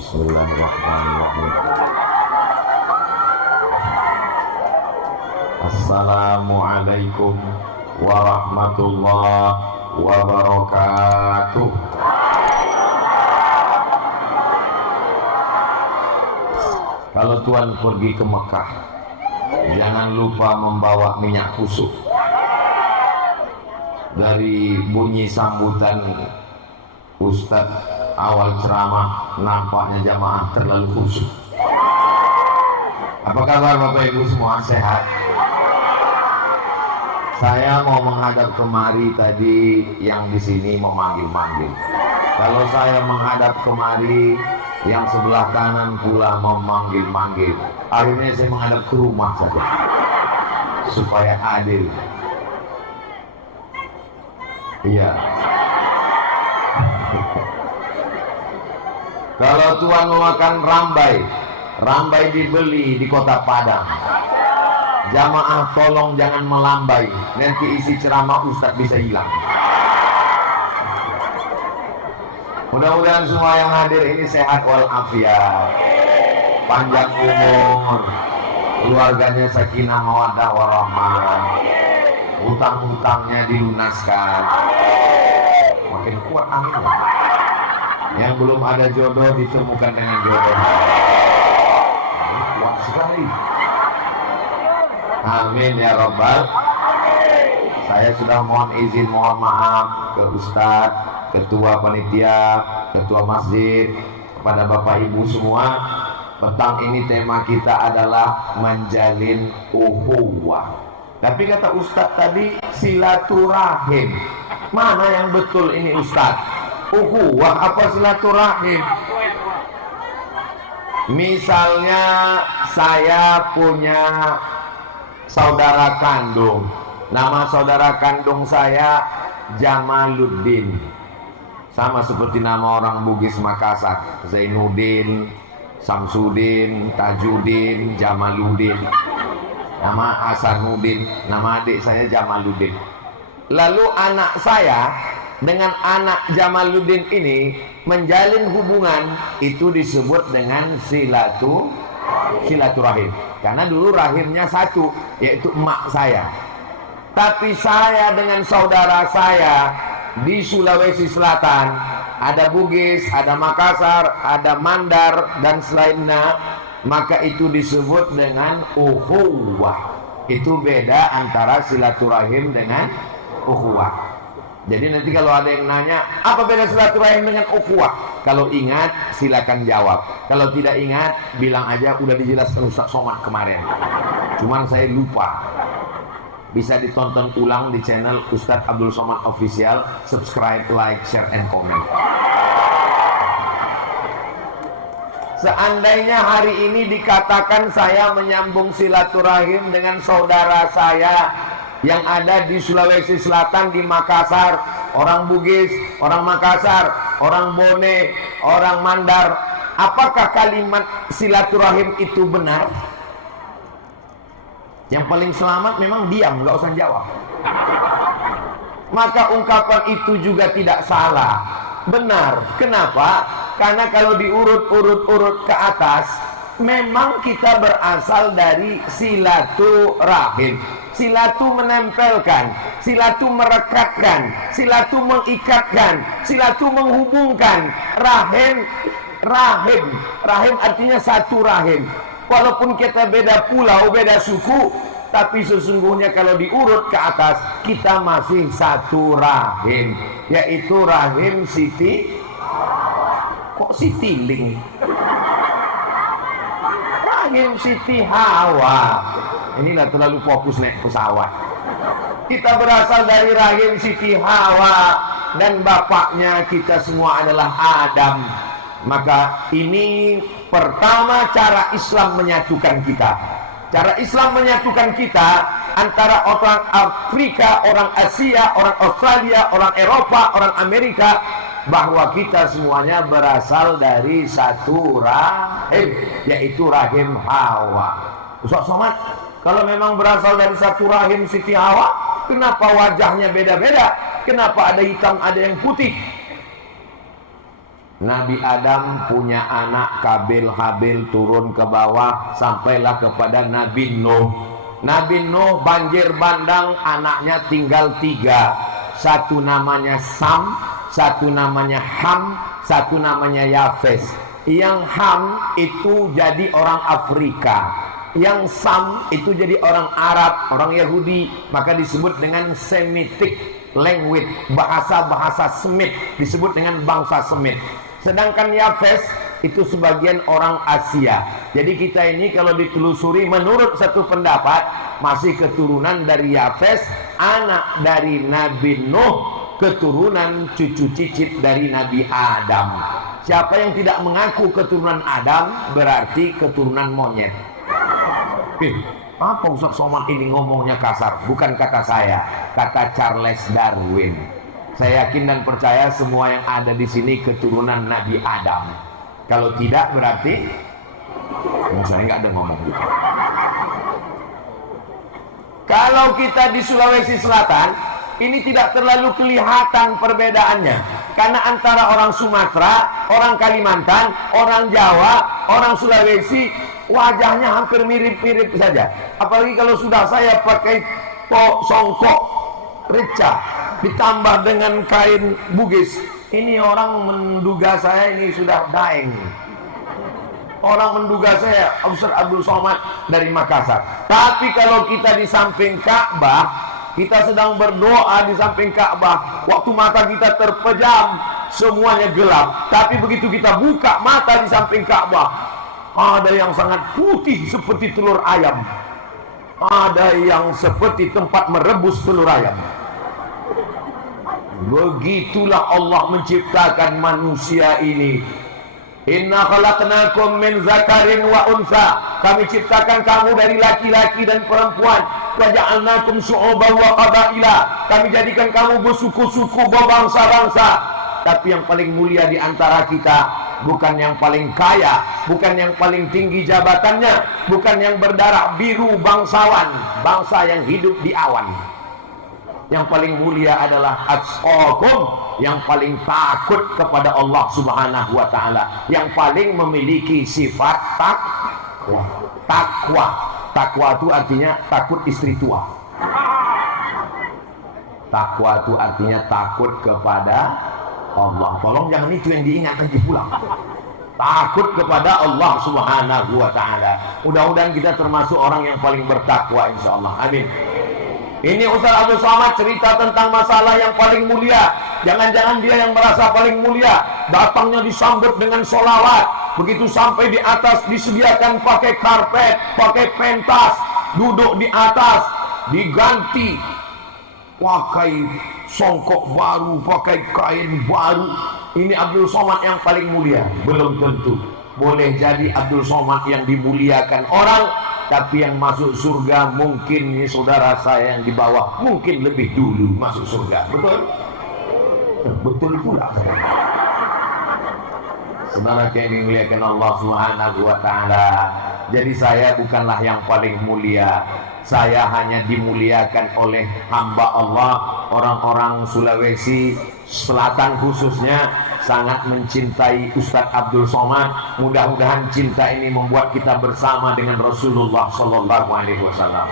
Bismillahirrahmanirrahim. Assalamualaikum warahmatullahi wabarakatuh. Kalau Tuhan pergi ke Mekah, jangan lupa membawa minyak kusuk. Dari bunyi sambutan Ustadz awal ceramah, nampaknya jamaah terlalu khusyuk. Apa kabar Bapak Ibu semua, sehat? Saya mau menghadap kemari tadi, yang di sini memanggil-manggil. Kalau saya menghadap kemari, yang sebelah kanan pula memanggil-manggil. Akhirnya saya menghadap ke rumah saja, supaya adil. Iya. Kalau Tuhan mau makan rambai, rambai dibeli di Kota Padang. Jamaah tolong jangan melambai, nanti isi ceramah Ustadz bisa hilang. Mudah-mudahan semua yang hadir ini sehat walafiat, panjang umur, keluarganya sakinah mawaddah warahmah, utang-utangnya dilunaskan. Makin kuat amin. Yang belum ada jodoh ditemukan dengan jodoh. Kuat sekali. Amin ya Rabbal. Saya sudah mohon izin, mohon maaf ke Ustadz, ketua panitia, ketua masjid, kepada Bapak Ibu semua. Petang ini tema kita adalah menjalin ukhuwah. Tapi kata Ustadz tadi silaturahim. Mana yang betul ini Ustadz? Ukhuwah apa silaturahim? Misalnya saya punya saudara kandung, nama saudara kandung saya Jamaluddin, sama seperti nama orang Bugis Makassar, Zainuddin, Samsudin, Tajuddin, Jamaluddin. Nama Hasanuddin, nama adik saya Jamaluddin. Lalu anak saya dengan anak Jamaluddin ini menjalin hubungan, itu disebut dengan silaturahim. Karena dulu rahimnya satu, yaitu emak saya. Tapi saya dengan saudara saya di Sulawesi Selatan, ada Bugis, ada Makassar, ada Mandar dan selainnya, maka itu disebut dengan ukhuwah. Itu beda antara silaturahim dengan ukhuwah. Jadi nanti kalau ada yang nanya, apa beda silaturahim dengan ukhuwah? Kalau ingat, silakan jawab. Kalau tidak ingat, bilang aja udah dijelaskan Ustaz Somad kemarin. Cuman saya lupa. Bisa ditonton ulang di channel Ustadz Abdul Somad Official. Subscribe, like, share, and comment. Seandainya hari ini dikatakan saya menyambung silaturahim dengan saudara saya yang ada di Sulawesi Selatan, di Makassar, orang Bugis, orang Makassar, orang Bone, orang Mandar, apakah kalimat silaturahim itu benar? Yang paling selamat memang diam, nggak usah jawab. Maka ungkapan itu juga tidak salah, benar. Kenapa? Karena kalau diurut-urut ke atas, memang kita berasal dari silaturahim. Silatu menempelkan, silatu merekatkan, silatu mengikatkan, silatu menghubungkan. Rahim artinya satu rahim. Walaupun kita beda pulau, beda suku, tapi sesungguhnya kalau diurut ke atas, kita masih satu rahim, yaitu rahim Siti. Kok Siti Ling? Rahim Siti Hawa. Inilah terlalu fokus naik pesawat. Kita berasal dari rahim Siti Hawa, dan bapaknya kita semua adalah Adam. Maka ini pertama cara Islam menyatukan kita. Cara Islam menyatukan kita antara orang Afrika, orang Asia, orang Australia, orang Eropa, orang Amerika, bahwa kita semuanya berasal dari satu rahim, yaitu rahim Hawa. Ustaz Somad, kalau memang berasal dari satu rahim Siti Hawa, kenapa wajahnya beda-beda? Kenapa ada hitam, ada yang putih? Nabi Adam punya anak Kabil Habil, turun ke bawah sampailah kepada Nabi Nuh. Nabi Nuh banjir bandang, anaknya tinggal 3. Satu namanya Sam, satu namanya Ham, satu namanya Yafes. Yang Ham itu jadi orang Afrika, yang Sam itu jadi orang Arab, orang Yahudi. Maka disebut dengan Semitic language, bahasa-bahasa Semit, disebut dengan bangsa Semit. Sedangkan Yafes itu sebagian orang Asia. Jadi kita ini kalau ditelusuri menurut satu pendapat masih keturunan dari Yafes, anak dari Nabi Nuh, keturunan cucu cicit dari Nabi Adam. Siapa yang tidak mengaku keturunan Adam berarti keturunan monyet. Apa Ustaz Somad ini ngomongnya kasar? Bukan kata saya, kata Charles Darwin. Saya yakin dan percaya semua yang ada di sini keturunan Nabi Adam. Kalau tidak berarti saya nggak ada ngomong gitu. Kalau kita di Sulawesi Selatan, ini tidak terlalu kelihatan perbedaannya. Karena antara orang Sumatera, orang Kalimantan, orang Jawa, orang Sulawesi, wajahnya hampir mirip-mirip saja. Apalagi kalau sudah saya pakai songkok rica ditambah dengan kain bugis, ini orang menduga saya ini sudah daeng. Orang menduga saya Ustaz Abdul Somad dari Makassar. Tapi kalau kita di samping Ka'bah, kita sedang berdoa di samping Ka'bah, waktu mata kita terpejam, semuanya gelap. Tapi begitu kita buka mata di samping Ka'bah, ada yang sangat putih seperti telur ayam, ada yang seperti tempat merebus telur ayam. Begitulah Allah menciptakan manusia ini. Inna khalaqnakum min zakarin wa unsa. Kami ciptakan kamu dari laki-laki dan perempuan. Wa ja'alnakum syu'uban wa qabaila. Kami jadikan kamu bersuku-suku, berbangsa-bangsa. Tapi yang paling mulia di antara kita bukan yang paling kaya, bukan yang paling tinggi jabatannya, bukan yang berdarah biru bangsawan, bangsa yang hidup di awan. Yang paling mulia adalah atqakum, yang paling takut kepada Allah Subhanahu wa taala, yang paling memiliki sifat takwa. Takwa itu artinya takut istri tua. Takwa itu artinya takut kepada Allah. Tolong jangan itu yang diingat nanti pulang. Takut kepada Allah Subhanahu wa taala. Mudah-mudahan kita termasuk orang yang paling bertakwa insyaallah. Amin. Ini Ustaz Abdul Somad cerita tentang masalah yang paling mulia. Jangan-jangan dia yang merasa paling mulia. Datangnya disambut dengan sholawat. Begitu sampai di atas disediakan pakai karpet, pakai pentas. Duduk di atas, diganti pakai songkok baru, pakai kain baru. Ini Abdul Somad yang paling mulia. Belum tentu. Boleh jadi Abdul Somad yang dimuliakan orang, tapi yang masuk surga mungkin ini saudara saya yang di bawah mungkin lebih dulu masuk surga. Betul? Betul pula. Saudara yang dimuliakan Allah Subhanahu wa taala. Jadi saya bukanlah yang paling mulia. Saya hanya dimuliakan oleh hamba Allah. Orang-orang Sulawesi Selatan khususnya sangat mencintai Ustadz Abdul Somad. Mudah-mudahan cinta ini membuat kita bersama dengan Rasulullah Sallallahu Alaihi Wasallam.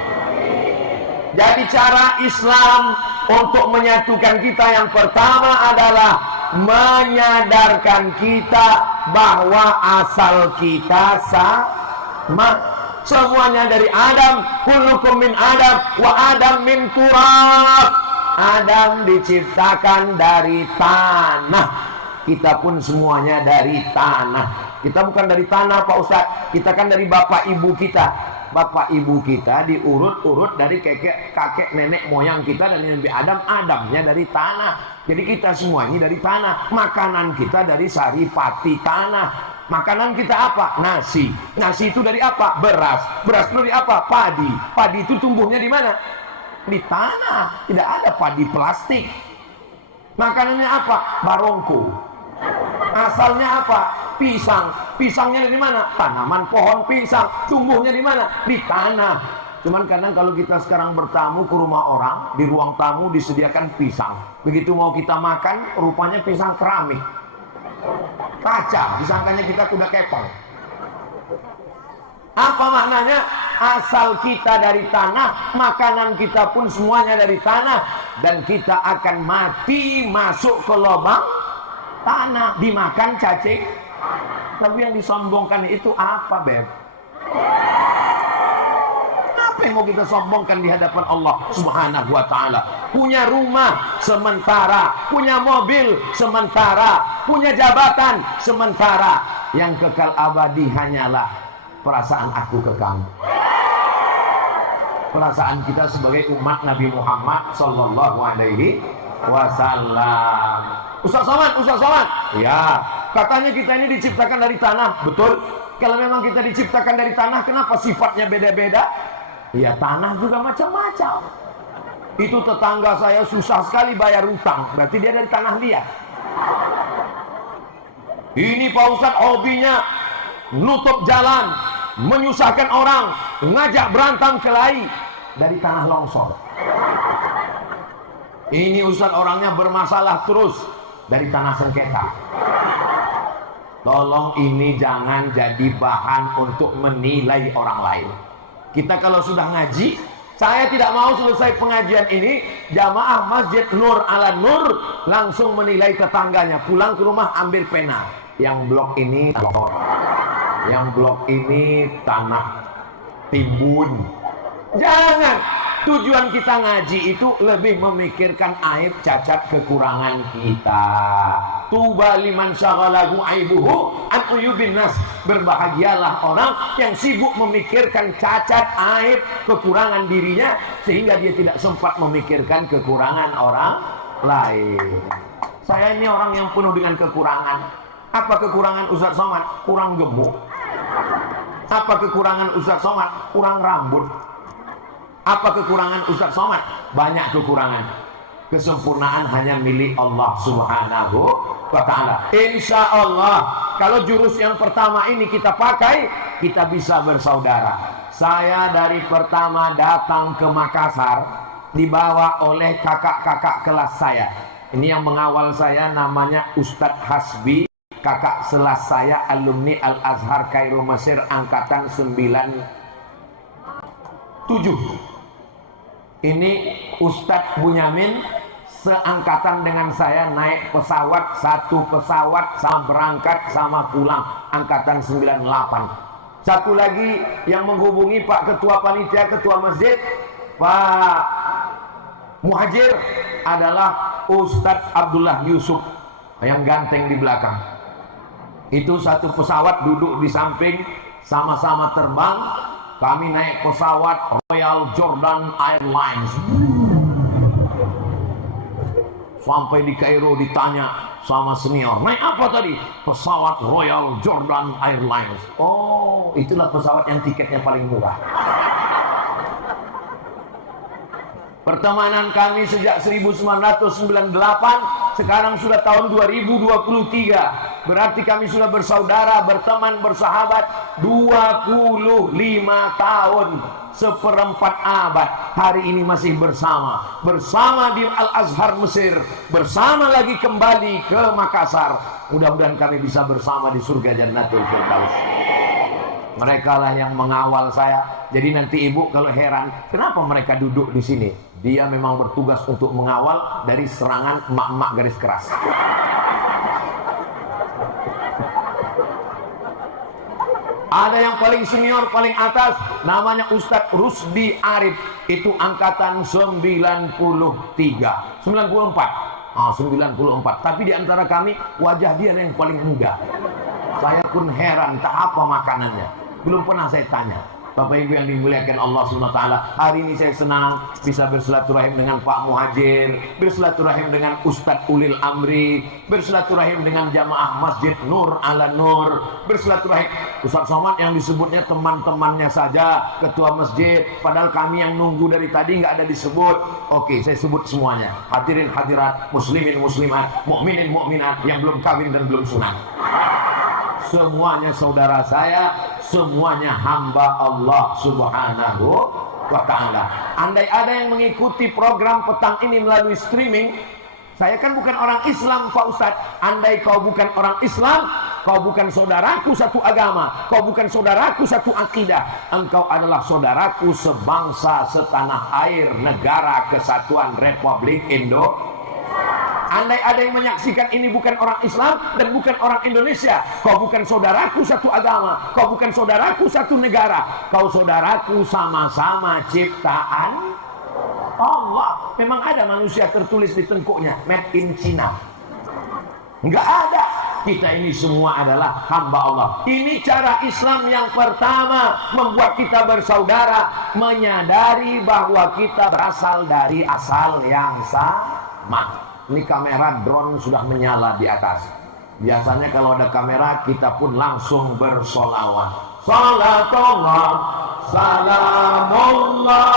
Jadi cara Islam untuk menyatukan kita yang pertama adalah menyadarkan kita bahwa asal kita sama. Semuanya dari Adam. Kullukum min Adam wa Adam min turab. Adam diciptakan dari tanah. Kita pun semuanya dari tanah. Kita bukan dari tanah Pak Ustadz. Kita kan dari bapak ibu kita. Bapak ibu kita diurut-urut dari kakek nenek moyang kita, dari Nabi Adam. Adamnya dari tanah. Jadi kita semua ini dari tanah. Makanan kita dari saripati tanah. Makanan kita apa? Nasi. Nasi itu dari apa? Beras. Beras itu dari apa? Padi. Padi itu tumbuhnya di mana? Di tanah. Tidak ada padi plastik. Makanannya apa? Barongko. Asalnya apa? Pisang. Pisangnya dari mana? Tanaman pohon pisang. Tumbuhnya di mana? Di tanah. Cuman kadang kalau kita sekarang bertamu ke rumah orang, di ruang tamu disediakan pisang. Begitu mau kita makan, rupanya pisang keramik. Kaca, disangkanya kita kuda kepong. Apa maknanya? Asal kita dari tanah, makanan kita pun semuanya dari tanah, dan kita akan mati masuk ke lubang tanah, dimakan cacing. Tapi yang disombongkan itu apa, Beb? Apa yang mau kita sombongkan di hadapan Allah Subhanahu wa ta'ala? Punya rumah sementara, punya mobil sementara, punya jabatan sementara. Yang kekal abadi hanyalah perasaan aku ke kamu. Perasaan kita sebagai umat Nabi Muhammad sallallahu alaihi wasallam. Ustaz Somad, ya, katanya kita ini diciptakan dari tanah, betul? Kalau memang kita diciptakan dari tanah, kenapa sifatnya beda-beda? Ya, tanah juga macam-macam. Itu tetangga saya susah sekali bayar utang, berarti dia dari tanah liat. Ini Pak Ustaz hobinya nutup jalan, menyusahkan orang, ngajak berantem kelahi, dari tanah longsor. Ini Ustaz orangnya bermasalah terus, dari tanah sengketa. Tolong ini jangan jadi bahan untuk menilai orang lain. Kita kalau sudah ngaji, saya tidak mau selesai pengajian ini jamaah Masjid Nur ala Nur langsung menilai tetangganya, pulang ke rumah ambil pena, yang blok ini longsor, yang blok ini tanah timbun. Jangan. Tujuan kita ngaji itu lebih memikirkan aib, cacat, kekurangan kita. Tuba liman syaghalahu aibuhu an uyubin nas. Berbahagialah orang yang sibuk memikirkan cacat, aib, kekurangan dirinya, sehingga dia tidak sempat memikirkan kekurangan orang lain. Saya ini orang yang penuh dengan kekurangan. Apa kekurangan Ustaz Somad? Kurang gemuk. Apa kekurangan Ustaz Somad? Kurang rambut. Apa kekurangan Ustaz Somad? Banyak kekurangan. Kesempurnaan hanya milik Allah Subhanahu wa ta'ala. Insya Allah, kalau jurus yang pertama ini kita pakai, kita bisa bersaudara. Saya dari pertama datang ke Makassar dibawa oleh kakak-kakak kelas saya. Ini yang mengawal saya namanya Ustadz Hasbi. Kakak selas saya alumni Al-Azhar Kairo Mesir angkatan 97. Ini Ustadz Bunyamin seangkatan dengan saya, naik pesawat, satu pesawat sama berangkat sama pulang, angkatan 98. Satu lagi yang menghubungi Pak Ketua Panitia, Ketua Masjid, Pak Muhajir, adalah Ustadz Abdullah Yusuf yang ganteng di belakang. Itu satu pesawat duduk di samping, sama-sama terbang. Kami naik pesawat Royal Jordan Airlines. Sampai di Kairo ditanya sama senior, naik apa tadi? Pesawat Royal Jordan Airlines. Oh, itulah pesawat yang tiketnya paling murah. Pertemanan kami sejak 1998, sekarang sudah tahun 2023. Berarti kami sudah bersaudara, berteman, bersahabat 25 tahun, seperempat abad. Hari ini masih bersama di Al-Azhar Mesir, bersama lagi kembali ke Makassar. Mudah-mudahan kami bisa bersama di surga Jannatul Firdaus. Mereka lah yang mengawal saya. Jadi nanti ibu kalau heran, kenapa mereka duduk di sini? Dia memang bertugas untuk mengawal dari serangan emak-emak garis keras. Ada yang paling senior, paling atas, namanya Ustadz Rusdi Arif. Itu angkatan 93, 94. Tapi di antara kami, wajah dia yang paling muda. Saya pun heran, tak apa makanannya. Belum pernah saya tanya. Bapak Ibu yang dimuliakan Allah SWT, hari ini saya senang bisa bersilaturahim dengan Pak Muhajir, bersilaturahim dengan Ustadz Ulil Amri, bersilaturahim dengan jamaah Masjid Nur ala Nur, bersilaturahim Ustadz Somad yang disebutnya teman-temannya saja, ketua masjid, padahal kami yang nunggu dari tadi nggak ada disebut. Oke, saya sebut semuanya. Hadirin hadirat, muslimin muslimat, mukminin mukminat yang belum kawin dan belum sunat. Semuanya saudara saya, semuanya hamba Allah Subhanahu wa ta'ala. Andai ada yang mengikuti program petang ini melalui streaming, Saya kan bukan orang Islam Pak Ustadz. Andai kau bukan orang Islam, kau bukan saudaraku satu agama, kau bukan saudaraku satu akidah, engkau adalah saudaraku sebangsa, setanah air, negara kesatuan Republik Indonesia. Andai ada yang menyaksikan ini bukan orang Islam dan bukan orang Indonesia, kau bukan saudaraku satu agama, kau bukan saudaraku satu negara, kau saudaraku sama-sama ciptaan Allah. Memang ada manusia tertulis di tengkuknya made in China? Enggak ada. Kita ini semua adalah hamba Allah. Ini cara Islam yang pertama, membuat kita bersaudara, menyadari bahwa kita berasal dari asal yang sama. Ini kamera drone sudah menyala di atas. Biasanya kalau ada kamera kita pun langsung bersolawat. Salatullah, salamullah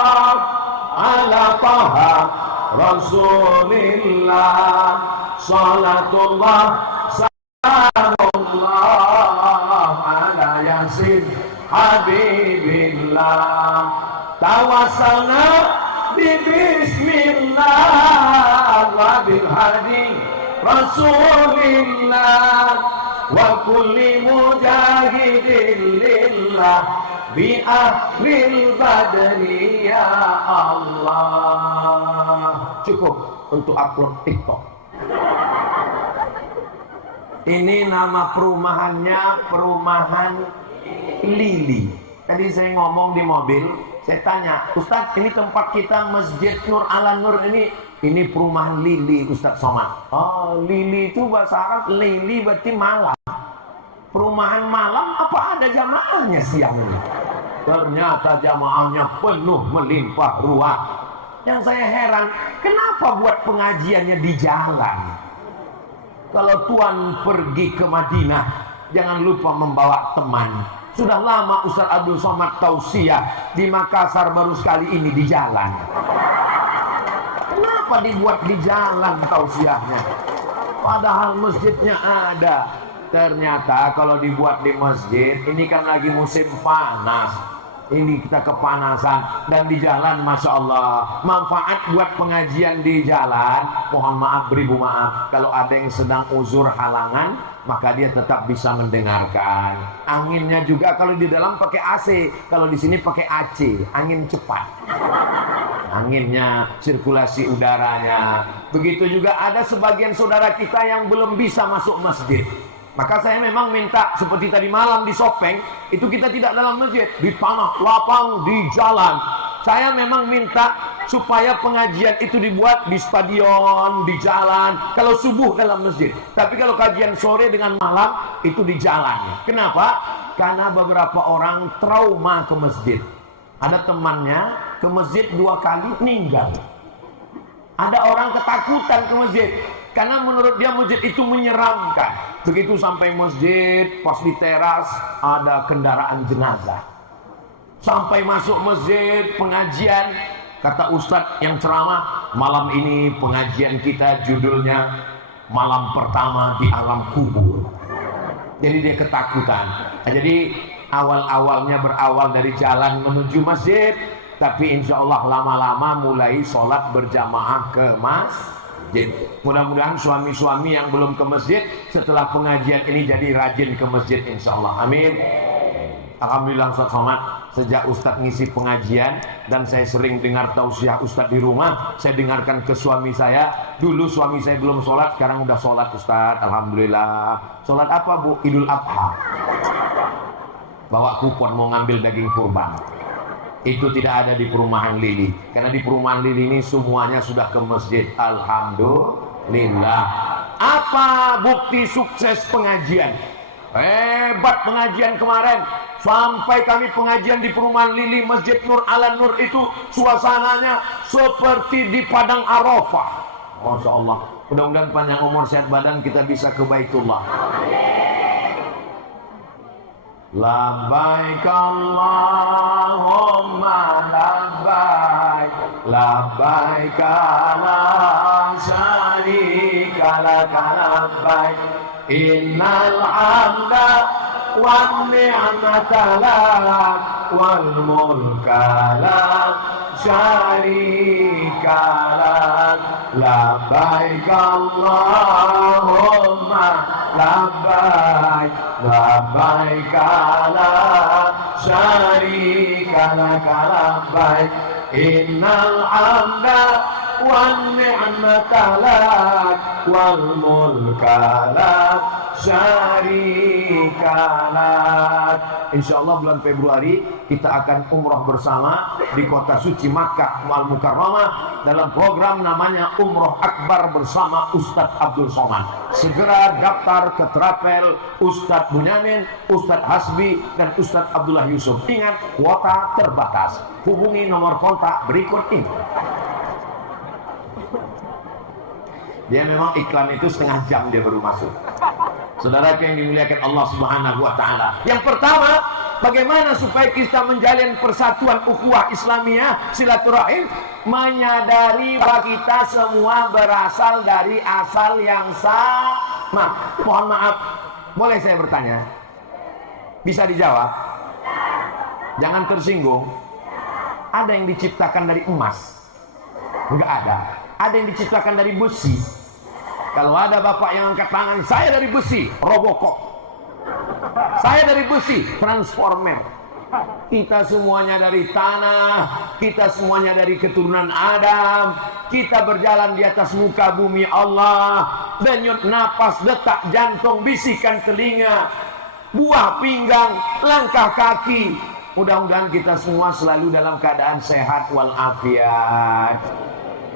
ala taha rasulillah. Salatullah, salamullah ala yasin habibillah. Tawassalna bismillah wa bil hadi rasulillah wa kulli mujahidin lillah bi ahlil badri ya Allah. Cukup untuk upload TikTok. Ini nama perumahannya perumahan Lili. Tadi saya ngomong di mobil, saya tanya, Ustadz, ini tempat kita Masjid Nur Ala Nur ini perumahan Lili, Ustadz Somad. Oh, Lili itu bahasa Arab, Lili berarti malam. Perumahan malam apa ada jamaahnya siang ini? Ternyata jamaahnya penuh melimpah ruah. Yang saya heran, kenapa buat pengajiannya di jalan? Kalau Tuan pergi ke Madinah, jangan lupa membawa teman. Sudah lama Ustaz Abdul Somad tausiah di Makassar, baru sekali ini di jalan. Kenapa dibuat di jalan tausiahnya? Padahal masjidnya ada. Ternyata kalau dibuat di masjid, ini kan lagi musim panas. Ini kita kepanasan. Dan di jalan, Masya Allah, manfaat buat pengajian di jalan. Mohon maaf, beribu maaf, kalau ada yang sedang uzur halangan, maka dia tetap bisa mendengarkan. Anginnya juga kalau di dalam pakai AC, kalau di sini pakai AC, angin cepat. Anginnya, sirkulasi udaranya. Begitu juga ada sebagian saudara kita yang belum bisa masuk masjid. Maka saya memang minta seperti tadi malam di Sopeng, itu kita tidak dalam masjid, di tanah lapang, di jalan. Saya memang minta supaya pengajian itu dibuat di stadion, di jalan. Kalau subuh dalam masjid, tapi kalau kajian sore dengan malam itu di jalan. Kenapa? Karena beberapa orang trauma ke masjid. Ada temannya ke masjid 2 kali meninggal. Ada orang ketakutan ke masjid karena menurut dia masjid itu menyeramkan. Begitu sampai masjid, pas di teras ada kendaraan jenazah. Sampai masuk masjid, pengajian, kata Ustadz yang ceramah, malam ini pengajian kita judulnya malam pertama di alam kubur. Jadi dia ketakutan. Jadi awal-awalnya berawal dari jalan menuju masjid, tapi insya Allah lama-lama mulai sholat berjamaah ke masjid. Mudah-mudahan suami-suami yang belum ke masjid setelah pengajian ini jadi rajin ke masjid, insya Allah. Amin. Alhamdulillah Ustaz Somad, sejak Ustaz ngisi pengajian dan saya sering dengar tausiah Ustaz di rumah, saya dengarkan ke suami saya. Dulu suami saya belum sholat, sekarang udah sholat Ustaz. Alhamdulillah. Sholat apa Bu? Idul Adha. Bawa kupon mau ngambil daging kurban. Itu tidak ada di perumahan Lili. Karena di perumahan Lili ini semuanya sudah ke masjid. Alhamdulillah. Apa bukti sukses pengajian? Hebat pengajian kemarin. Sampai kami pengajian di perumahan Lili Masjid Nur Ala Nur itu suasananya seperti di Padang Arafah. Masya Allah. Mudah-mudahan panjang umur sehat badan, kita bisa ke Baitullah. Labbaik Allahumma labbaik, labbaik la syarika laka labbaik, innal hamda wan ni'mata lak wal mulka la syarika lak, labbaik Allahumma labbaik, labbaik la syarika lak labbaik, innal hamda wan ni'mata lak wal mulka la syarika lak. Insyaallah bulan Februari kita akan umroh bersama di kota suci Makkah Al Mukarramah dalam program namanya Umroh Akbar bersama Ustadz Abdul Somad. Segera daftar ke Travel Ustadz Bunyamin, Ustadz Hasbi dan Ustadz Abdullah Yusuf. Ingat, kuota terbatas. Hubungi nomor kontak berikut ini. Dia memang iklan itu setengah jam dia baru masuk. Saudara yang dimuliakan Allah Subhanahu wa taala. Yang pertama, bagaimana supaya kita menjalin persatuan ukhuwah Islamiyah, silaturahim, menyadari bahwa kita semua berasal dari asal yang sama. Mohon maaf, boleh saya bertanya? Bisa dijawab? Jangan tersinggung. Ada yang diciptakan dari emas? Enggak ada. Ada yang diciptakan dari besi. Kalau ada bapak yang angkat tangan, saya dari besi, Robocop. Saya dari besi, Transformer. Kita semuanya dari tanah, kita semuanya dari keturunan Adam. Kita berjalan di atas muka bumi Allah. Denyut napas, detak jantung, bisikan telinga, buah pinggang, langkah kaki. Mudah-mudahan kita semua selalu dalam keadaan sehat walafiat.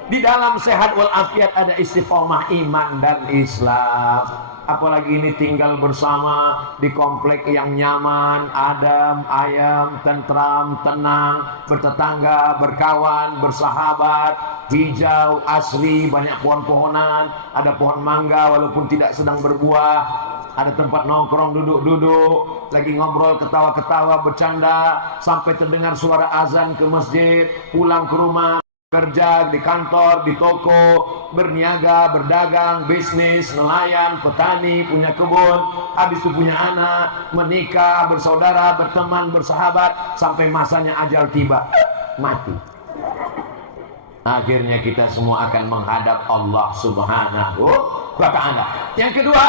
Di dalam sehat walafiat ada istiqomah iman dan Islam. Apalagi ini tinggal bersama di komplek yang nyaman, adem, ayem, tentram, tenang, bertetangga, berkawan, bersahabat, hijau, asri, banyak pohon-pohonan, ada pohon mangga walaupun tidak sedang berbuah, ada tempat nongkrong, duduk-duduk, lagi ngobrol, ketawa-ketawa, bercanda, sampai terdengar suara azan ke masjid, pulang ke rumah, kerja di kantor, di toko, berniaga, berdagang, bisnis, nelayan, petani, punya kebun, habis itu punya anak, menikah, bersaudara, berteman, bersahabat, sampai masanya ajal tiba, mati. Akhirnya kita semua akan menghadap Allah Subhanahu wa ta'ala. Yang kedua,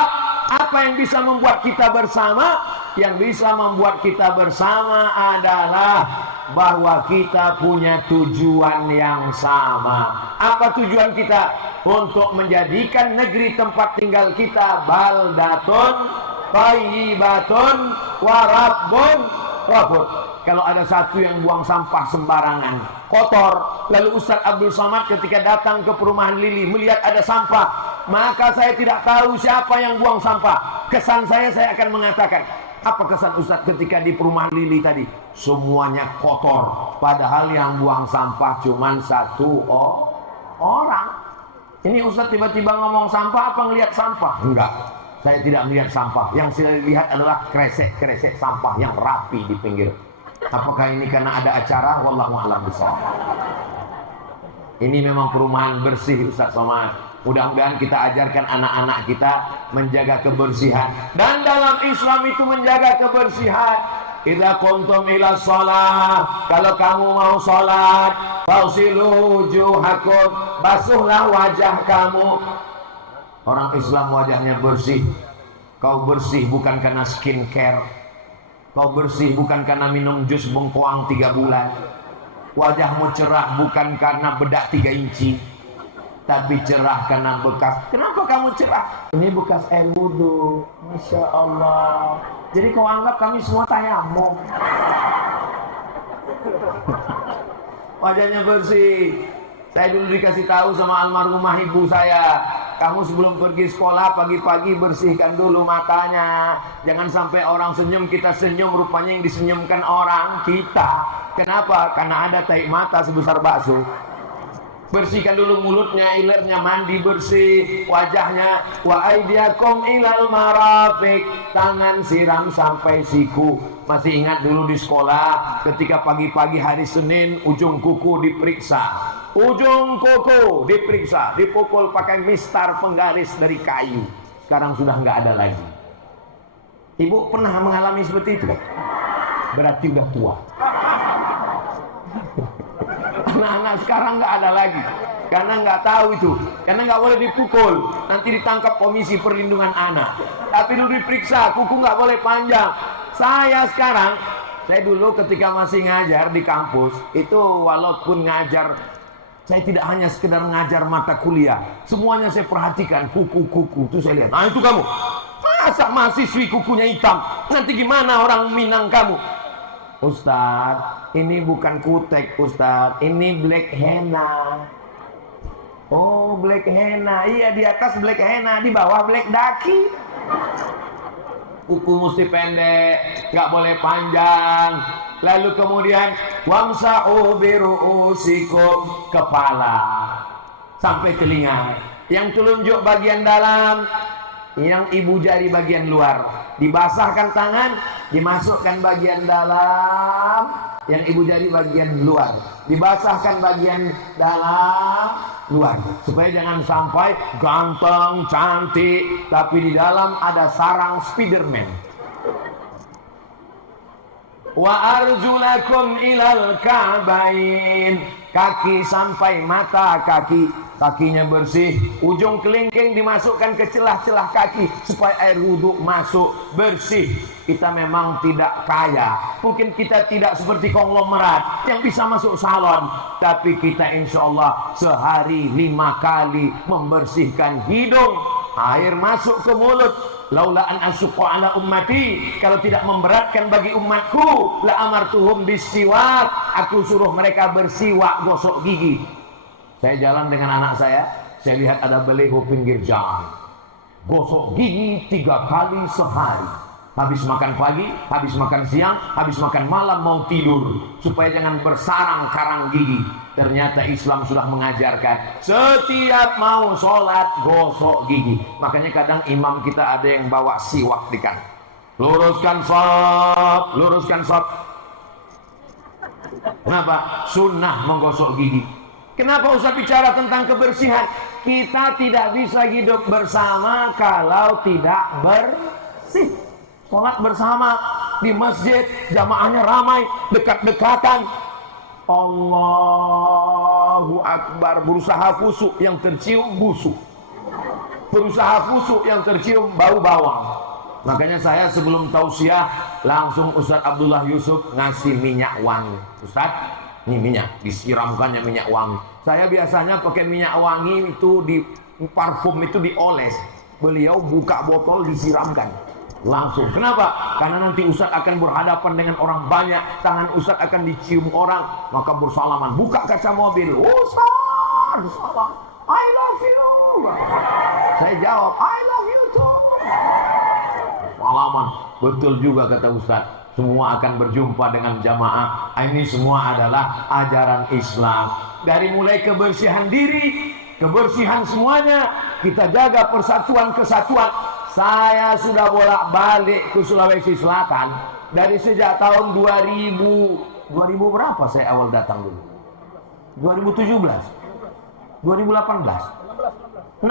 apa yang bisa membuat kita bersama? Yang bisa membuat kita bersama adalah bahwa kita punya tujuan yang sama. Apa tujuan kita? Untuk menjadikan negeri tempat tinggal kita baldatun thayyibatun wa rabbun ghafur. Kalau ada satu yang buang sampah sembarangan, kotor, lalu Ustadz Abdul Somad ketika datang ke perumahan Lili melihat ada sampah, maka saya tidak tahu siapa yang buang sampah. Kesan saya akan mengatakan, apa kesan Ustadz ketika di perumahan Lili tadi? Semuanya kotor, padahal yang buang sampah cuma satu orang. Ini Ustadz tiba-tiba ngomong sampah apa ngelihat sampah? Enggak, saya tidak melihat sampah. Yang saya lihat adalah kresek-kresek sampah yang rapi di pinggir. Apakah ini karena ada acara? Wallahu a'lam bishawab. Ini memang perumahan bersih Ustadz Somad. Mudah-mudahan kita ajarkan anak-anak kita menjaga kebersihan. Dan dalam Islam itu menjaga kebersihan. Idza qumtum ila shalah, kalau kamu mau salat, fausilu wujuhakum, basuhlah wajah kamu. Orang Islam wajahnya bersih. Kau bersih bukan karena skincare. Kau bersih bukan karena minum jus bengkoang 3 bulan. Wajahmu cerah bukan karena bedak 3 inci, tapi cerah karena bekas. Kenapa kamu cerah? Ini bekas air wudhu. Masya Allah. Jadi kau anggap kami semua tayamum. Wajahnya bersih. Saya dulu dikasih tahu sama almarhumah ibu saya, kamu sebelum pergi sekolah pagi-pagi bersihkan dulu matanya. Jangan sampai orang senyum kita senyum, rupanya yang disenyumkan orang kita. Kenapa? Karena ada tahi mata sebesar bakso. Bersihkan dulu mulutnya, ilirnya, mandi bersih, wajahnya. Wa aidiakum ilal marafiq, tangan siram sampai siku. Masih ingat dulu di sekolah ketika pagi-pagi hari Senin ujung kuku diperiksa. Ujung kuku diperiksa, dipukul pakai mistar penggaris dari kayu. Sekarang sudah nggak ada lagi. Ibu pernah mengalami seperti itu? Berarti udah tua. Anak-anak sekarang nggak ada lagi, karena nggak tahu itu, karena nggak boleh dipukul, nanti ditangkap Komisi Perlindungan Anak. Tapi dulu diperiksa, kuku nggak boleh panjang. Saya dulu ketika masih ngajar di kampus itu, walaupun ngajar, saya tidak hanya sekedar ngajar mata kuliah, semuanya saya perhatikan kuku-kuku itu saya lihat. Nah itu kamu, masa mahasiswi kukunya hitam, nanti gimana orang Minang kamu? Ustadz, ini bukan kutek Ustadz, ini black henna. Oh black henna, iya di atas black henna, di bawah black daki. Kuku mesti pendek, nggak boleh panjang. Lalu kemudian wamsahu biru'usikum, kepala sampai telinga. Yang telunjuk bagian dalam, yang ibu jari bagian luar. Dibasahkan tangan, dimasukkan bagian dalam, yang ibu jari bagian luar. Dibasahkan bagian dalam, luar, supaya jangan sampai ganteng, cantik, tapi di dalam ada sarang Spiderman. Wa arjulakum ilal ka'bain, kaki sampai mata kaki, kakinya bersih, ujung kelingking dimasukkan ke celah-celah kaki supaya air wudhu masuk bersih. Kita memang tidak kaya, mungkin kita tidak seperti konglomerat yang bisa masuk salon, tapi kita insya Allah sehari 5 kali membersihkan hidung, air masuk ke mulut. Laula an asyqa ala ummati, kalau tidak memberatkan bagi umatku, la amartuhum bisiwak, aku suruh mereka bersiwak, gosok gigi. Saya jalan dengan anak saya lihat ada beliau pinggir jalan, gosok gigi 3 kali sehari. Habis makan pagi, habis makan siang, habis makan malam mau tidur, supaya jangan bersarang karang gigi. Ternyata Islam sudah mengajarkan setiap mau sholat gosok gigi. Makanya kadang imam kita ada yang bawa siwak di kanan. Luruskan shaf, luruskan shaf. Kenapa? Sunnah menggosok gigi. Kenapa usah bicara tentang kebersihan? Kita tidak bisa hidup bersama kalau tidak bersih. Sholat bersama di masjid, jamaahnya ramai, dekat-dekatan. Allahu Akbar, berusaha khusyuk, yang tercium busuk. Berusaha khusyuk, yang tercium bau bawang. Makanya saya sebelum tausiah langsung Ustadz Abdullah Yusuf ngasih minyak wangi. Ustadz, ini minyak, disiramkannya minyak wangi. Saya biasanya pakai minyak wangi itu di parfum itu dioles. Beliau buka botol disiramkan langsung. Kenapa? Karena nanti Ustadz akan berhadapan dengan orang banyak, tangan Ustadz akan dicium orang, maka bersalaman. Buka kaca mobil, Ustadz, salam, I love you. Saya jawab, I love you too. Salaman. Betul juga kata Ustadz, semua akan berjumpa dengan jamaah. Ini semua adalah ajaran Islam. Dari mulai kebersihan diri, kebersihan semuanya, kita jaga persatuan kesatuan. Saya sudah bolak-balik ke Sulawesi Selatan dari sejak tahun 2000 berapa saya awal datang dulu? 2017, 2018, 16,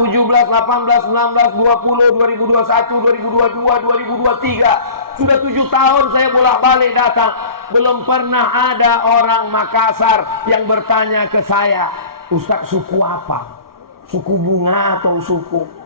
17, 18, 19, 20, 2021, 2022, 2023. Sudah 7 tahun saya bolak-balik datang. Belum pernah ada orang Makassar yang bertanya ke saya, Ustadz suku apa? Suku bunga atau suku?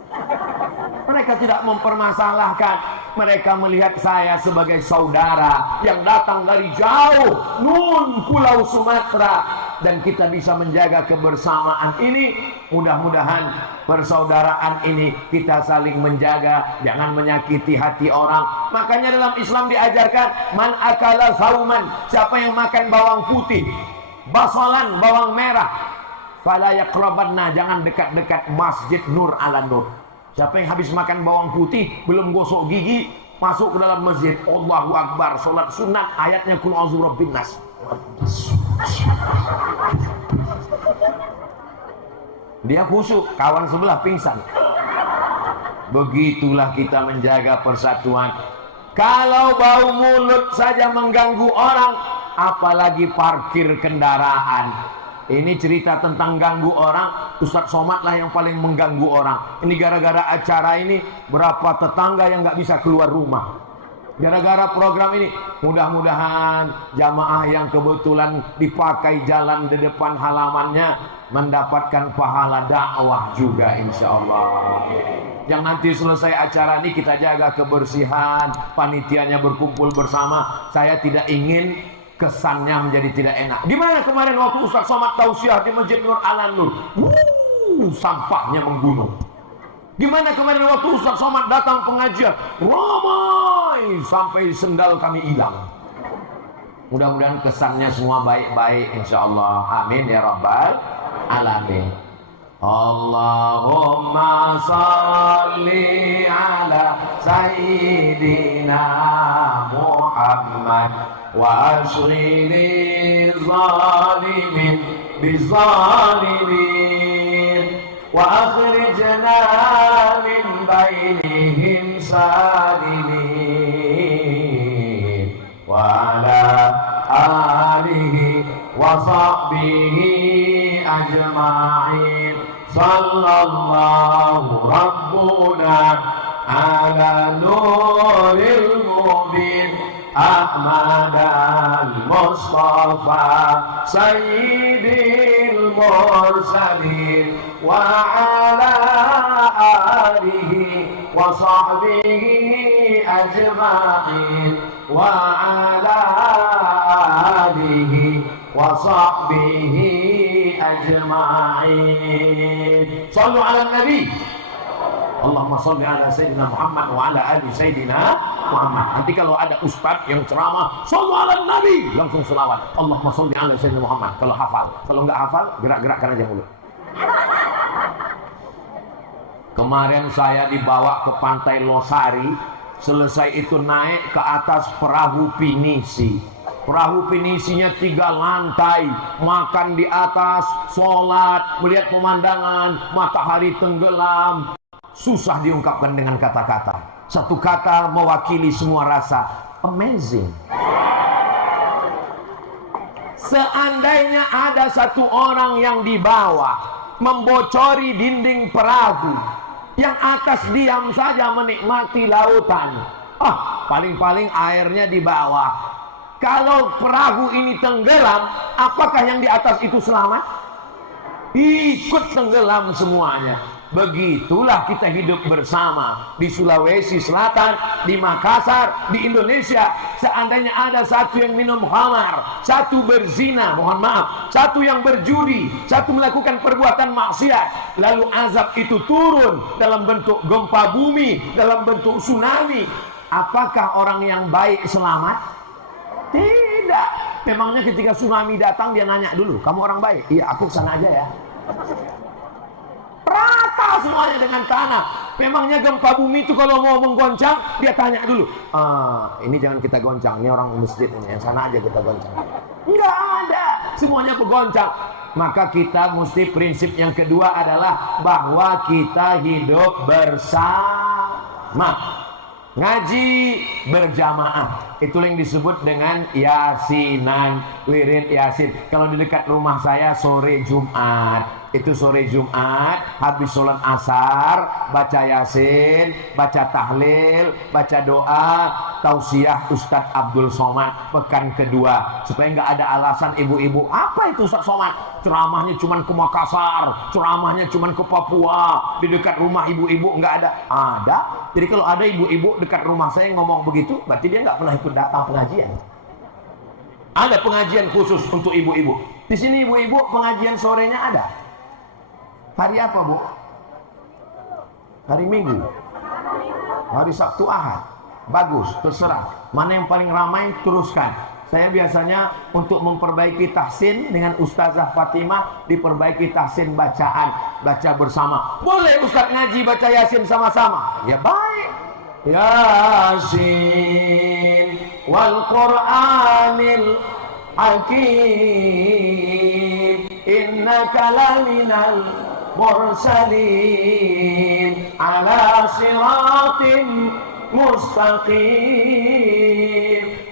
Mereka tidak mempermasalahkan. Mereka melihat saya sebagai saudara yang datang dari jauh, Nun Pulau Sumatera. Dan kita bisa menjaga kebersamaan ini. Mudah-mudahan persaudaraan ini kita saling menjaga, jangan menyakiti hati orang. Makanya dalam Islam diajarkan, man akala sauman, siapa yang makan bawang putih, basalan, bawang merah, fala yaqrabanna, jangan dekat-dekat Masjid Nur ala Nur. Siapa yang habis makan bawang putih, belum gosok gigi, masuk ke dalam masjid, Allahu Akbar, sholat sunat, ayatnya Qul a'udzu birabbin nas. Dia khusyuk, kawan sebelah pingsan. Begitulah kita menjaga persatuan. Kalau bau mulut saja mengganggu orang, apalagi parkir kendaraan. Ini cerita tentang ganggu orang. Ustadz Somad lah yang paling mengganggu orang. Ini gara-gara acara ini berapa tetangga yang nggak bisa keluar rumah. Gara-gara program ini, mudah-mudahan jamaah yang kebetulan dipakai jalan di depan halamannya mendapatkan pahala dakwah juga insya Allah. Yang nanti selesai acara ini kita jaga kebersihan, panitianya berkumpul bersama. Saya tidak ingin kesannya menjadi tidak enak. Gimana kemarin waktu Ustaz Somad tausiah di Masjid Nur Al-Nur? Sampahnya menggunung. Gimana kemarin waktu Ustaz Somad datang pengajian? Ramai sampai sendal kami hilang. Mudah-mudahan kesannya semua baik-baik insya Allah. Amin ya rabbal alamin. Allahumma salli ala sayyidina Muhammad wa ashrili zalimin bizalimin wa akhrijna min bainihim salimin wa ala alihi wa sahbihi ajma'in. Sallallahu rabbuna ala nuril mubin Ahmad al-Mustafa Sayyidil Mursalin wa ala alihi wa sahbihi ajma'in wa ala alihi wa sahbihi ajma'in. Sallu ala nabi. Allahumma salli ala Sayyidina Muhammad wa ala ali Sayyidina Muhammad. Nanti kalau ada ustadz yang ceramah sallu ala nabi, langsung selawat Allahumma salli ala Sayyidina Muhammad. Kalau hafal, kalau nggak hafal gerak-gerakkan aja mulut. Kemarin saya dibawa ke pantai Losari. Selesai itu naik ke atas perahu pinisi. Perahu pinisinya 3 lantai, makan di atas, sholat, melihat pemandangan, matahari tenggelam. Susah diungkapkan dengan kata-kata. Satu kata mewakili semua rasa. Amazing. Seandainya ada satu orang yang di bawah membocori dinding perahu, yang atas diam saja menikmati lautan. Paling-paling airnya di bawah. Kalau perahu ini tenggelam, apakah yang di atas itu selamat? Ikut tenggelam semuanya. Begitulah kita hidup bersama di Sulawesi Selatan, di Makassar, di Indonesia. Seandainya ada satu yang minum khamar, satu berzina, mohon maaf, satu yang berjudi, satu melakukan perbuatan maksiat, lalu azab itu turun dalam bentuk gempa bumi, dalam bentuk tsunami, apakah orang yang baik selamat? Tidak. Memangnya ketika tsunami datang dia nanya dulu, kamu orang baik? Iya, aku kesana aja ya. Rata semuanya dengan tanah. Memangnya gempa bumi itu kalau mau menggoncang dia tanya dulu, ini jangan kita goncang, ini orang masjid ini, yang sana aja kita goncang. Enggak ada, semuanya bergoncang. Maka kita mesti prinsip yang kedua adalah bahwa kita hidup bersama. Ngaji berjamaah, itu yang disebut dengan yasinan, wirid yasin. Kalau di dekat rumah saya sore Jumat, itu sore Jumat habis sholat asar baca yasin, baca tahlil, baca doa, tausiah Ustadz Abdul Somad pekan kedua, supaya nggak ada alasan ibu-ibu, apa itu Ustadz Somad ceramahnya cuman ke Makassar, ceramahnya cuman ke Papua, di dekat rumah ibu-ibu nggak ada. Ada. Jadi kalau ada ibu-ibu dekat rumah saya ngomong begitu, berarti dia nggak pernah ikut datang pengajian. Ada pengajian khusus untuk ibu-ibu. Di sini ibu-ibu pengajian sorenya ada. Hari apa, Bu? Hari Minggu. Hari Sabtu Ahad. Bagus, terserah. Mana yang paling ramai teruskan. Saya biasanya untuk memperbaiki tahsin dengan Ustazah Fatimah, diperbaiki tahsin bacaan, baca bersama. Boleh Ustaz ngaji baca yasin sama-sama? Ya baik. Yasin wal Qur'anil Hakim innaka laminal mursalin ala siratim mustaqim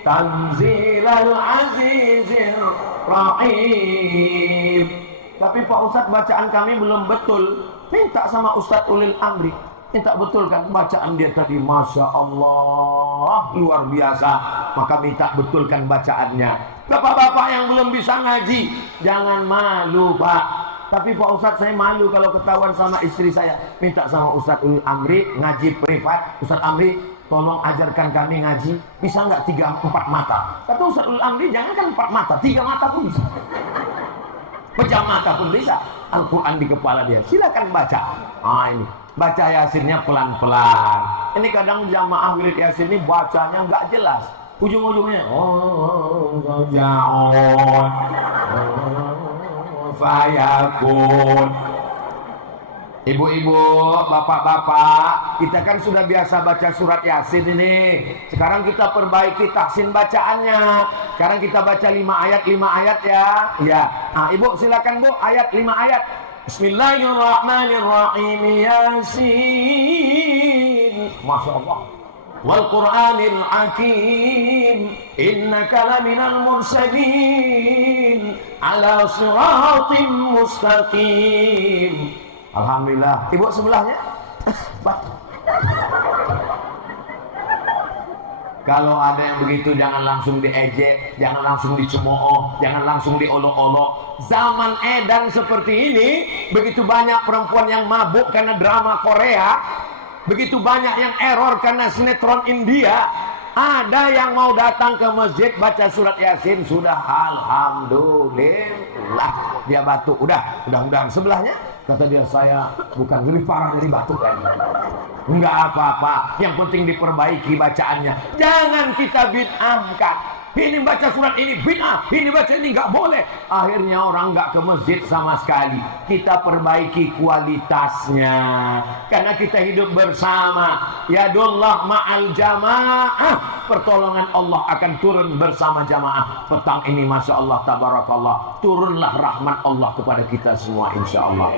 tanzilal azizir rahim. Tapi Pak Ustadz bacaan kami belum betul. Minta sama Ustadz Ulil Amri. minta betulkan bacaan dia tadi, Masya Allah, luar biasa. Maka minta betulkan bacaannya. Bapak-bapak yang belum bisa ngaji, jangan malu Pak. Tapi Pak Ustadz, saya malu kalau ketahuan sama istri saya. Minta sama Ustadz Ulul Amri ngaji privat. Ustadz Amri, tolong ajarkan kami ngaji. Bisa nggak 3-4 mata? Kata Ustadz Ulul Amri, jangankan 4 mata, 3 mata pun bisa. Pejam mata pun bisa. Al-Quran di kepala dia, silakan baca. Ini baca Yasinnya pelan-pelan. Ini kadang jamaah wirid Yasin ini bacanya nggak jelas. Ujung-ujungnya fayakun. Ibu-ibu, bapak-bapak, kita kan sudah biasa baca surat Yasin ini. Sekarang kita perbaiki tahsin bacaannya. Sekarang kita baca 5 ayat ya. Ya. Nah, Ibu silakan Bu, ayat 5 ayat. Bismillahirrahmanirrahim. Yasin. Masya Allah. Wal Qur'anil Hakim. Innaka laminal mursalin ala siratim mustaqim. Alhamdulillah. Ibu sebelahnya. Kalau ada yang begitu jangan langsung diejek, jangan langsung dicemooh, jangan langsung diolok-olok. Zaman edan seperti ini, begitu banyak perempuan yang mabuk karena drama Korea, begitu banyak yang error karena sinetron India. Ada yang mau datang ke masjid baca surat Yasin, sudah alhamdulillah dia batuk. Mudah-mudahan sebelahnya kata dia, saya bukan lebih parah dari batuk kan. Enggak apa-apa, yang penting diperbaiki bacaannya. Jangan kita bid'ahkan. Ini baca surat ini bid'ah, ini baca ini nggak boleh. Akhirnya orang nggak ke masjid sama sekali. Kita perbaiki kualitasnya, karena kita hidup bersama. Yadullah ma'al jamaah, pertolongan Allah akan turun bersama jamaah. Petang ini Masya Allah tabarakallah, turunlah rahmat Allah kepada kita semua insya Allah.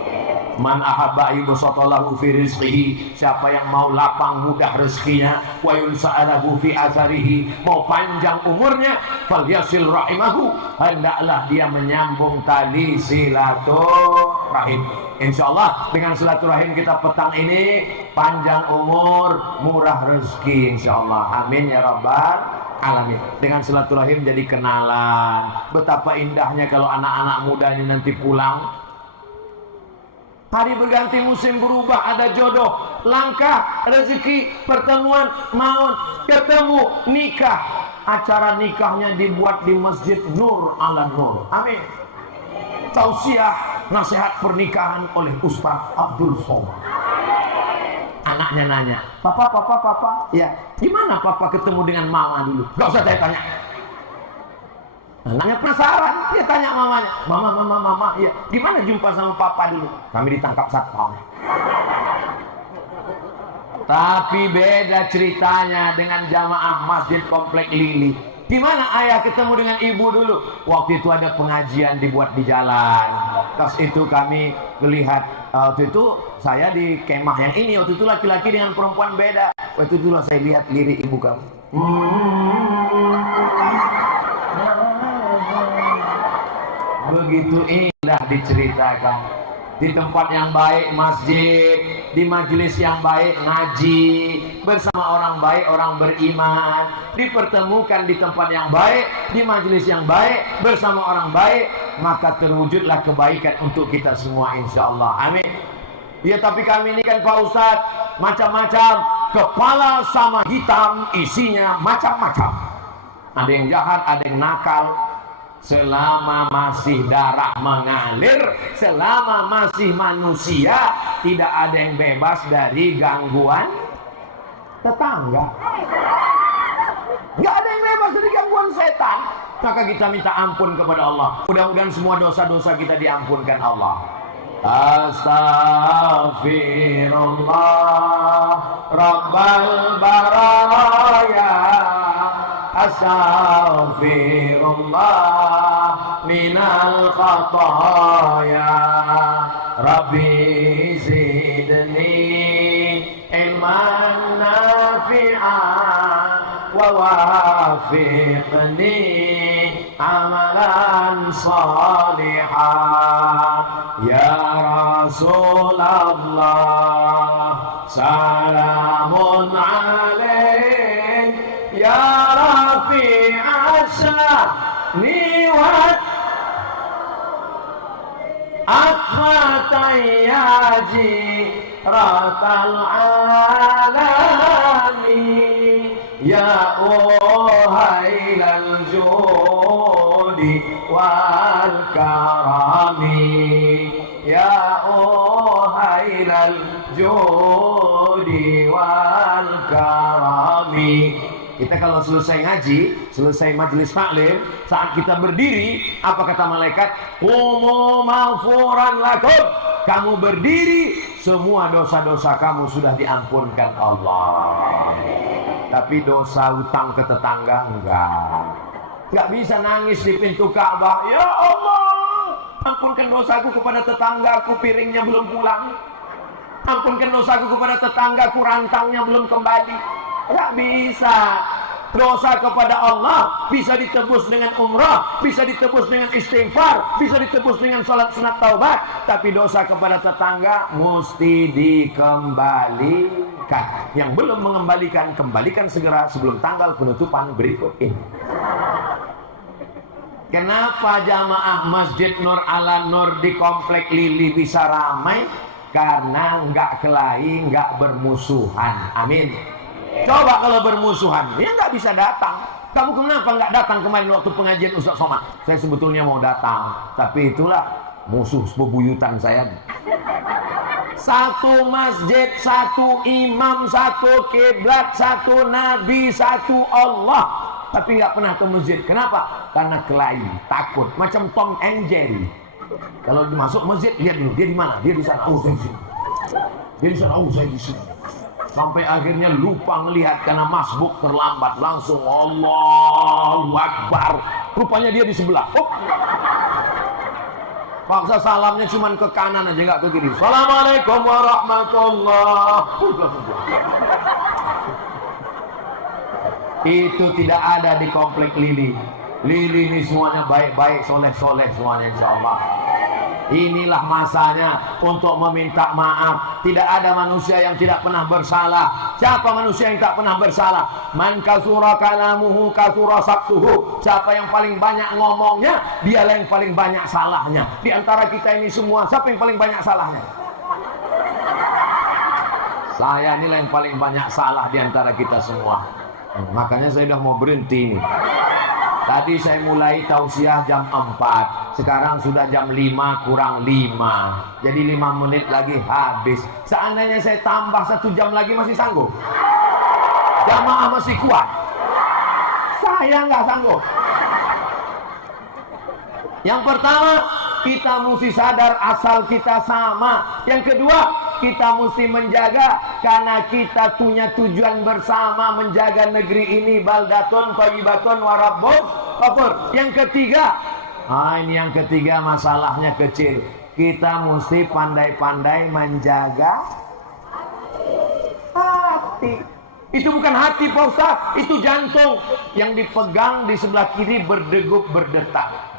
Man ahabba yubsatalahu fi rizqihi, siapa yang mau lapang mudah rezekinya, wa yunsa'alahu fi azarihi, mau panjang umurnya, falyasil rahimahu, hendaklah dia menyambung tali silaturahim. Insyaallah dengan silaturahim kita petang ini panjang umur, murah rezeki insyaallah. Amin ya rabbal alamin. Dengan silaturahim jadi kenalan. Betapa indahnya kalau anak-anak muda ini nanti pulang. Hari berganti, musim berubah, ada jodoh, langkah, rezeki, pertemuan, maut, ketemu, nikah. Acara nikahnya dibuat di Masjid Nur ala Nur. Amin. Tausiah nasihat pernikahan oleh Ustaz Abdul Somad. Anaknya nanya, Papa, ya, gimana Papa ketemu dengan Mama dulu? Gak usah saya tanya. Anaknya penasaran, dia tanya mamanya, Mama, ya, gimana jumpa sama Papa dulu? Kami ditangkap satpam. Tapi beda ceritanya dengan jamaah Masjid Komplek Lili. Gimana ayah ketemu dengan ibu dulu? Waktu itu ada pengajian dibuat di jalan. Terus itu kami melihat, waktu itu saya di kemah yang ini. Waktu itu laki-laki dengan perempuan beda. Waktu itu saya lihat lirik ibu kamu. Begitu indah diceritakan. Di tempat yang baik masjid, di majelis yang baik ngaji, bersama orang baik, orang beriman, dipertemukan di tempat yang baik, di majelis yang baik, bersama orang baik, maka terwujudlah kebaikan untuk kita semua insyaallah. Amin. Ya, tapi kami ini kan Pak Ustadz macam-macam, kepala sama hitam, isinya macam-macam. Ada yang jahat, ada yang nakal. Selama masih darah mengalir, selama masih manusia, tidak ada yang bebas dari gangguan tetangga. Nggak ada yang bebas dari gangguan setan. Maka kita minta ampun kepada Allah. Mudah-mudahan semua dosa-dosa kita diampunkan Allah. Astaghfirullah Rabbal baraya, astaghfirullah minal khataya, Rabbi zidni ilman nafi'an wa wafiqni amalan salihah. Ya Rasulullah salamun alaik ya rafi'a sya'ni wa akhwatan ya jiratal alami ya uhailal judi wal karami ya uhailal judi wal karami. Kita kalau selesai ngaji, selesai majelis taklim, saat kita berdiri, apa kata malaikat? Qumu maghfuran lakum. Kamu berdiri, semua dosa-dosa kamu sudah diampunkan Allah. Tapi dosa utang ke tetangga enggak. Enggak bisa nangis di pintu Ka'bah. Ya Allah, ampunkan dosaku kepada tetanggaku, piringnya belum pulang. Ampunkan dosaku kepada tetanggaku, rantangnya belum kembali. Tidak bisa. Dosa kepada Allah bisa ditebus dengan umrah, bisa ditebus dengan istighfar, bisa ditebus dengan salat sunat taubat. Tapi dosa kepada tetangga mesti dikembalikan. Yang belum mengembalikan, kembalikan segera sebelum tanggal penutupan berikut ini. Kenapa jamaah Masjid Nur Ala Nur di Komplek Lili bisa ramai? Karena nggak kelahi, nggak bermusuhan. Amin. Coba kalau bermusuhan, ya nggak bisa datang. Kamu kenapa nggak datang kemarin waktu pengajian Ustaz Somad? Saya sebetulnya mau datang, tapi itulah musuh bebuyutan saya. Satu masjid, satu imam, satu kiblat, satu nabi, satu Allah. Tapi nggak pernah ke masjid. Kenapa? Karena kelahi, takut. Macam Tom and Jerry. Kalau masuk masjid, lihat dulu dia di mana? Dia di sana. Oh, saya di sini. Dia di sana. Oh, saya di sini. Sampai akhirnya lupa melihat karena masbuk terlambat. Langsung Allahu Akbar. Rupanya dia di sebelah. Oh. Paksa salamnya cuma ke kanan aja, nggak ke kiri. Assalamualaikum warahmatullahi wabarakatuh. Itu tidak ada di Komplek Lili. Lili ini semuanya baik-baik, soleh-soleh semuanya insyaallah. Inilah masanya untuk meminta maaf. Tidak ada manusia yang tidak pernah bersalah. Siapa manusia yang tak pernah bersalah? Man kasura kalamuhu kasura saktuhu. Siapa yang paling banyak ngomongnya, dialah yang paling banyak salahnya. Di antara kita ini semua, siapa yang paling banyak salahnya? Saya inilah yang paling banyak salah di antara kita semua. Makanya saya sudah mau berhenti ini. Tadi saya mulai tausiah jam 4. Sekarang sudah jam 5 kurang 5. Jadi 5 menit lagi habis. Seandainya saya tambah 1 jam lagi masih sanggup? Jamaah masih kuat? Saya nggak sanggup. Yang pertama, kita mesti sadar asal kita sama. Yang kedua, kita mesti menjaga karena kita punya tujuan bersama menjaga negeri ini. Baldatun thayyibatun wa rabbun ghafur. Yang ketiga, ini yang ketiga masalahnya kecil. Kita mesti pandai-pandai menjaga hati. Itu bukan hati Pak Ustaz, itu jantung yang dipegang di sebelah kiri berdegup berdetak.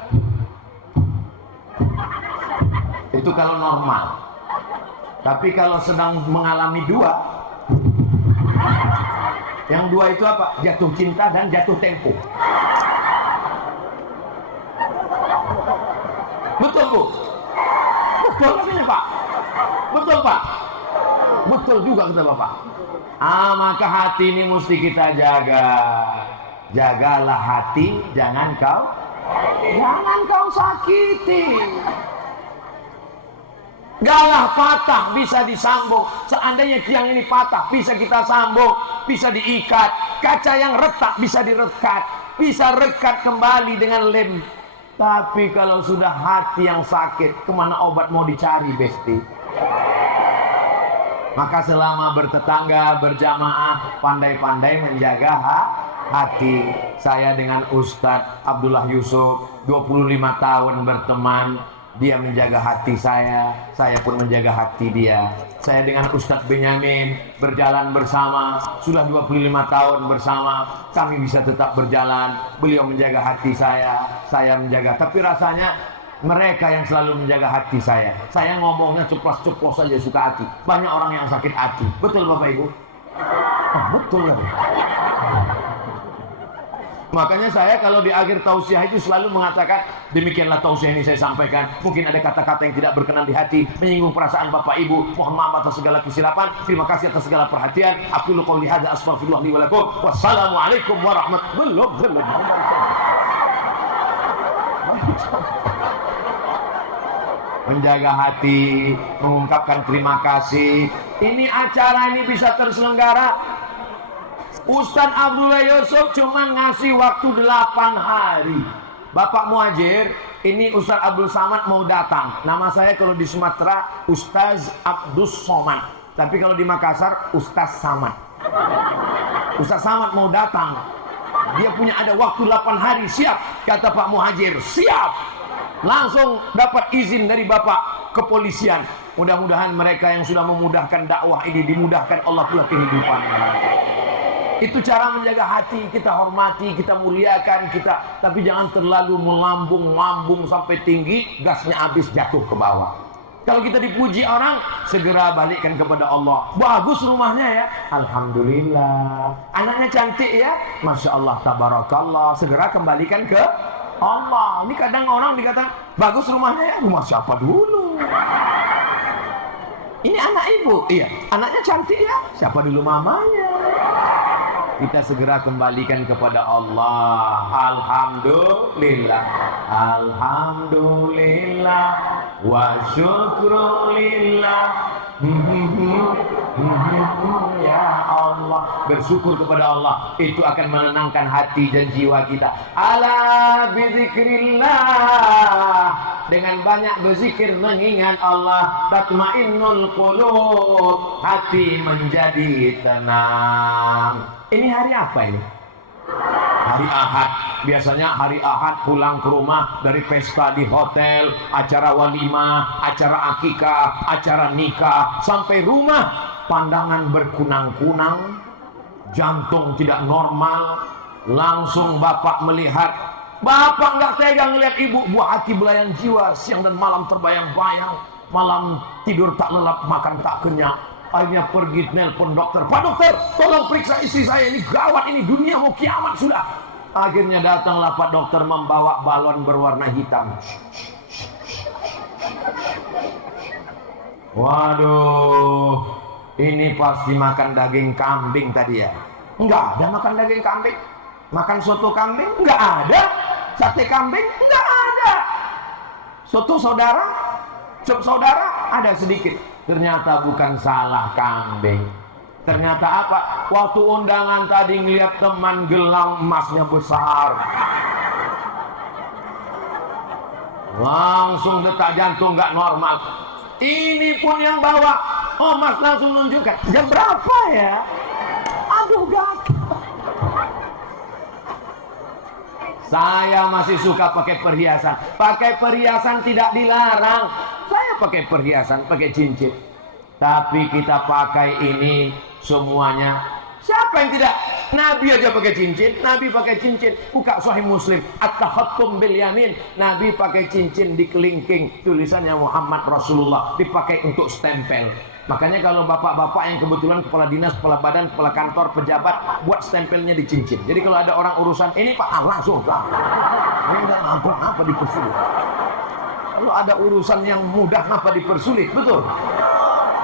Itu kalau normal. Tapi kalau sedang mengalami dua, yang dua itu apa? Jatuh cinta dan jatuh tempo. Betul Bu? Betul katanya Pak? Betul Pak? Betul juga kata Bapak. Maka hati ini mesti kita jaga. Jagalah hati, jangan kau sakiti. Galah patah bisa disambung. Seandainya tiang ini patah bisa kita sambung, bisa diikat. Kaca yang retak bisa direkat, bisa rekat kembali dengan lem. Tapi kalau sudah hati yang sakit, kemana obat mau dicari besti? Maka selama bertetangga, berjamaah, pandai-pandai menjaga hati. Saya dengan Ustadz Abdullah Yusuf 25 tahun berteman. Dia menjaga hati saya pun menjaga hati dia. Saya dengan Ustadz Benyamin berjalan bersama, sudah 25 tahun bersama. Kami bisa tetap berjalan. Beliau menjaga hati saya menjaga. Tapi rasanya Mereka yang selalu menjaga hati saya. Saya ngomongnya ceplos-ceplos saja suka hati. Banyak orang yang sakit hati. Betul Bapak Ibu? Oh, betul kan? Makanya saya kalau di akhir tausiah itu selalu mengatakan, demikianlah tausiah ini saya sampaikan. Mungkin ada kata-kata yang tidak berkenan di hati, menyinggung perasaan Bapak Ibu. Mohon maaf atas segala kesilapan. Terima kasih atas segala perhatian. Aku lu qouli hadza astaghfirullah li wa lakum. Wassalamualaikum warahmatullahi wabarakatuh. Menjaga hati, mengungkapkan terima kasih. Ini acara ini bisa terselenggara. Ustadz Abdullah Yusuf cuma ngasih waktu 8 hari. Bapak Muhajir, ini Ustadz Abdul Samad mau datang. Nama saya kalau di Sumatera Ustadz Abdus Somad, tapi kalau di Makassar Ustadz Samad. Ustadz Samad mau datang. Dia punya ada waktu 8 hari. Siap, kata Pak Muhajir. Siap. Langsung dapat izin dari Bapak kepolisian. Mudah-mudahan mereka yang sudah memudahkan dakwah ini dimudahkan Allah pula kehidupannya. Itu cara menjaga hati. Kita hormati, kita muliakan, tapi jangan terlalu melambung sampai tinggi, gasnya habis jatuh ke bawah. Kalau kita dipuji orang, segera balikkan kepada Allah. Bagus rumahnya ya, alhamdulillah. Anaknya cantik ya, masya Allah, tabarakallah. Segera kembalikan ke Allah. Ini kadang orang dikatakan bagus rumahnya ya, rumah siapa dulu? Ini anak ibu, iya. Anaknya cantik ya, siapa dulu mamanya? Kita segera kembalikan kepada Allah. Alhamdulillah, alhamdulillah, wa syukrulillah. Ya Allah, bersyukur kepada Allah itu akan menenangkan hati dan jiwa kita. Ala bizikrillah, dengan banyak berzikir mengingat Allah, tatmainnul qulub, hati menjadi tenang. Ini hari apa ini? Hari Ahad. Biasanya hari Ahad pulang ke rumah dari pesta di hotel, acara walimah, acara akikah, acara nikah, sampai rumah pandangan berkunang-kunang, jantung tidak normal. Langsung bapak melihat, bapak nggak tega ngelihat ibu, buah hati belayan jiwa, siang dan malam terbayang-bayang, malam tidur tak lelap, makan tak kenyang. Akhirnya pergi nelpon dokter. Pak dokter, tolong periksa istri saya, ini gawat, ini dunia mau kiamat sudah. Akhirnya datanglah Pak dokter membawa balon berwarna hitam. Waduh, ini pasti makan daging kambing tadi ya. Enggak ada makan daging kambing. Makan soto kambing? Enggak ada. Sate kambing? Enggak ada. Soto saudara? Cop saudara? Ada sedikit. Ternyata bukan salah kambing. Ternyata apa? Waktu undangan tadi ngeliat teman gelang emasnya besar, langsung detak jantung gak normal. Ini pun yang bawa, oh mas langsung nunjukkan. Jam berapa ya? Aduh gagal. Saya masih suka pakai perhiasan. Pakai perhiasan tidak dilarang. Saya pakai perhiasan, pakai cincin. Tapi kita pakai ini semuanya. Siapa yang tidak? Nabi aja pakai cincin. Nabi pakai cincin. Buka Sahih Muslim. At-takhattum bil yamin. Nabi pakai cincin di kelingking. Tulisannya Muhammad Rasulullah. Dipakai untuk stempel. Makanya kalau bapak-bapak yang kebetulan kepala dinas, kepala badan, kepala kantor, pejabat, buat stempelnya di cincin. Jadi kalau ada orang urusan ini Pak, langsung Pak. Ini apa dipersulit? Kalau ada urusan yang mudah apa dipersulit, betul?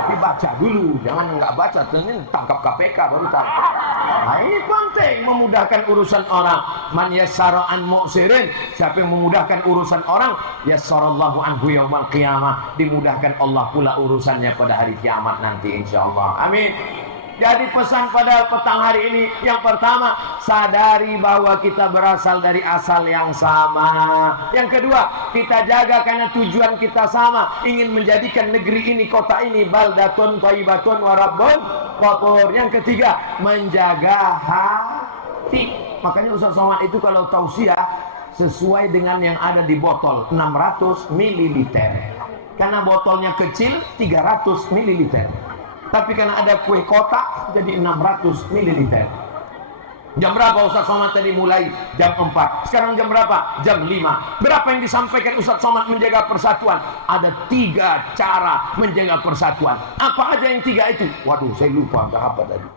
Tapi baca dulu, jangan nggak baca, ternyata tangkap KPK baru tangkap. Nah ini penting, memudahkan urusan orang. Man yassara an mu'sirin, siapa yang memudahkan urusan orang, yassarallahu anhu yaumal qiyamah, dimudahkan Allah pula urusannya pada hari kiamat nanti insyaallah. Amin. Jadi pesan pada petang hari ini, yang pertama, sadari bahwa kita berasal dari asal yang sama. Yang kedua, kita jaga karena tujuan kita sama, ingin menjadikan negeri ini, kota ini baldatun thayyibatun wa rabbun ghafur. Yang ketiga, menjaga hati. Makanya Ustaz Somad itu kalau tausiah sesuai dengan yang ada di botol, 600 ml. Karena botolnya kecil 300 ml. Tapi karena ada kue kotak jadi 600 ml. Jam berapa Ustaz Somad tadi mulai? Jam 4. Sekarang jam berapa? Jam 5. Berapa yang disampaikan Ustaz Somad menjaga persatuan? Ada 3 cara menjaga persatuan. Apa aja yang 3 itu? Waduh, saya lupa apa tadi.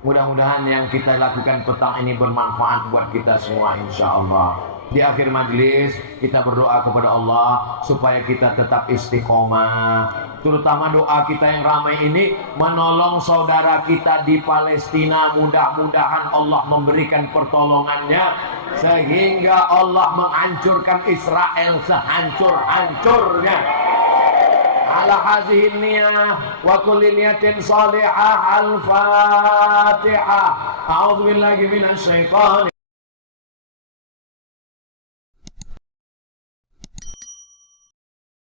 Mudah-mudahan yang kita lakukan petang ini bermanfaat buat kita semua, insya Allah. Di akhir majelis kita berdoa kepada Allah supaya kita tetap istiqomah. Terutama doa kita yang ramai ini menolong saudara kita di Palestina. Mudah-mudahan Allah memberikan pertolongannya sehingga Allah menghancurkan Israel sehancur-hancurnya. Ala hadhihi niyah wa kulli niyatin salihah. Al-Fatihah. A'udzu billahi minasy syaithanir